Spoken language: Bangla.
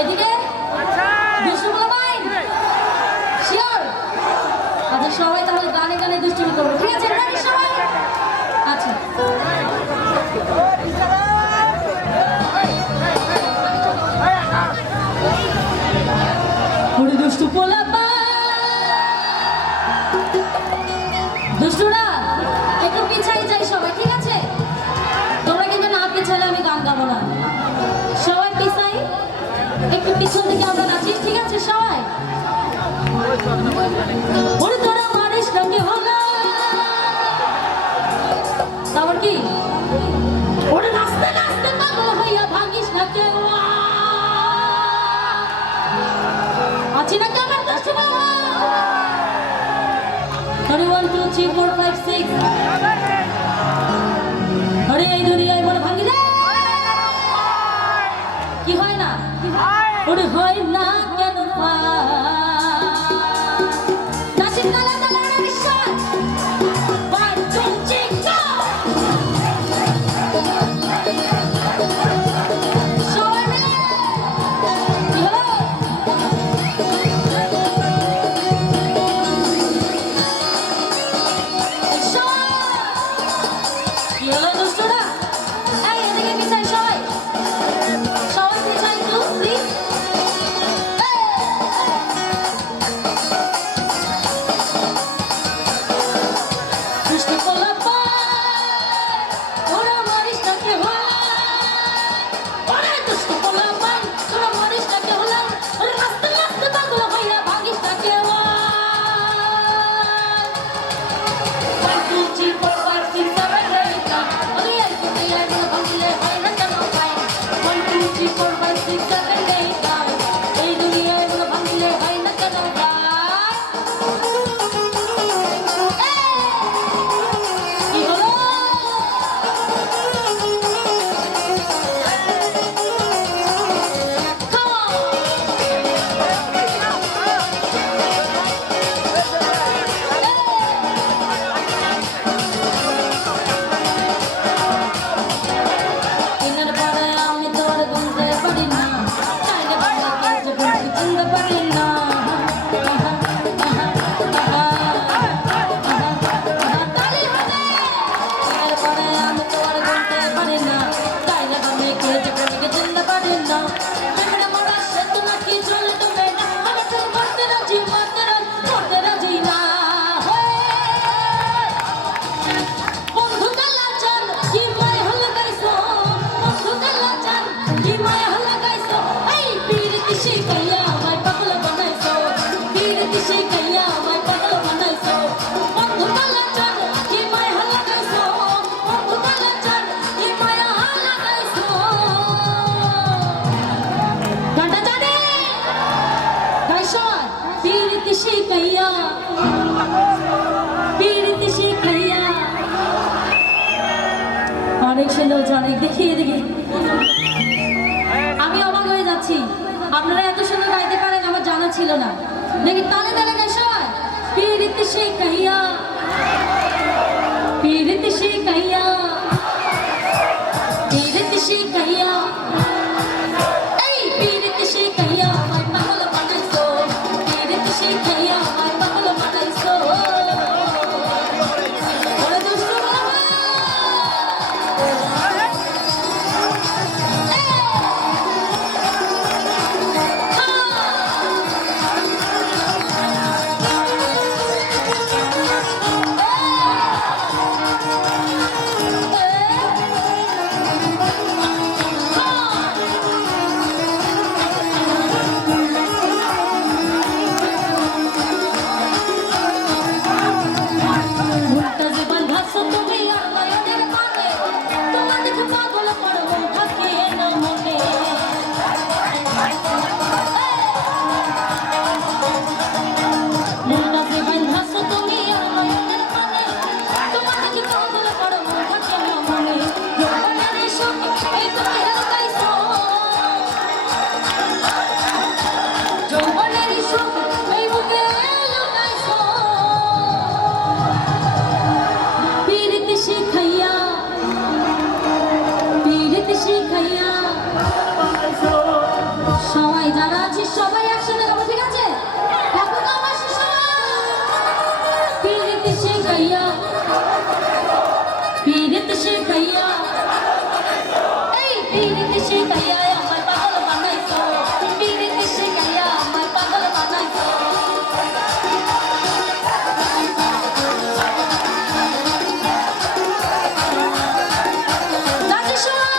এদিকে দুষ্টুগুলো ভাই শিওর? আচ্ছা সবাই তাহলে গানে গানে দুষ্টুমি করবো, ঠিক আছে? রেডি সবাই? আচ্ছা দুষ্টু পোলা দুষ্টুরা একটু পিছাই যাই সবাই, ঠিক আছে? তোমরা কিন্তু না পিছালে আমি গান গাবো না। সবাই পিছাই, একটু পিছন থেকে আমরা নাচি, ঠিক আছে? সবাই ওরে তোরা মারিস না কে হলো, তারপর কি ওরে নাচতে নাচতে পাগল হইয়া ভাঙিস না কে, আছি না কে আমার দুষ্টু বাবা? আরে 1 2 3 4 5 6 আরে এই দুনিয়ায় বড় ভাঙি রে, কি হয় না? ওরে হয় না কেন নাচিন তালা তালা বিশ্বাস 1 2 3 go সবাই মিলে কি হলো? কি হলো দুষ্টুরা? এই এদিকে পিছাই সবাই, সবাই পিছাই একটু প্লিজ। দুষ্টু পোলা তোরা মারিস না কে হলো, ওরে দুষ্টু পোলা তোরা মারিস না কে হলো, ওরে নাচতে নাচতে পাগল হইয়া ভাগিস না কে হলো। 1 2 3 4 5 6 7 8 9 ওরে এই দুনিয়ায় বড় ভাঙিলে হয় না কেন ভাই? 1 2 3 4 5 6 7 8 9 এই দুনিয়ায় বড় ভাঙিলে হয় না কেন ভাই? কি হলো? Come on! আমি তোর গুনতে পারি না, চাইলে বাবাকে জীবন চিনতে পারি না। তালি হবে। এরপরে আমি তোর গুনতে পারি না, চাইলে বাবাকে জীবন চিনতে পারি না। জীবনে মরা সে তোমাকে চলে তুমি না, আমি তো করতে রাজি না। বন্ধু কালা চান কি মায় হলে গাইছো, বন্ধু কালা চান কি মায় হলে গাইছো, এই পীরতি শিখাইয়া আমায় পাগল বানাইছো, পীরতি শিখাইয়া আমায় পাগল বানাইছো। বন্ধু কালা চান কি মায় হলে গাইছো, বন্ধু কালা চান কি মায় হলে গাইছো। গানটা জানে গাইছো পীরতি শিখাইয়া, পীরতি শিখাইয়া। অনেক সুন্দর অনেক দেখিয়ে দেখি আমি অবাক হয়ে যাচ্ছি, আপনারা এত সুন্দর গাইতে পারেন আমার জানা ছিল না। দেখি তালে তালে গাই সবাই, পীরতি শিখাইয়া, পীরতি শিখাইয়া, পীরতি শিখাইয়া, এই পীরতি শিখাইয়া আমায় পাগল বানাইছো, পীরতি শিখাইয়া আমায় পাগল বানাইছো। ওরে দুষ্টু বাবা পিরিতি শিখাইয়া আমায় পাগল বানাইছো পিরিতি শিখাইয়া আমায় পাগল বানাইছো রাজি সোনা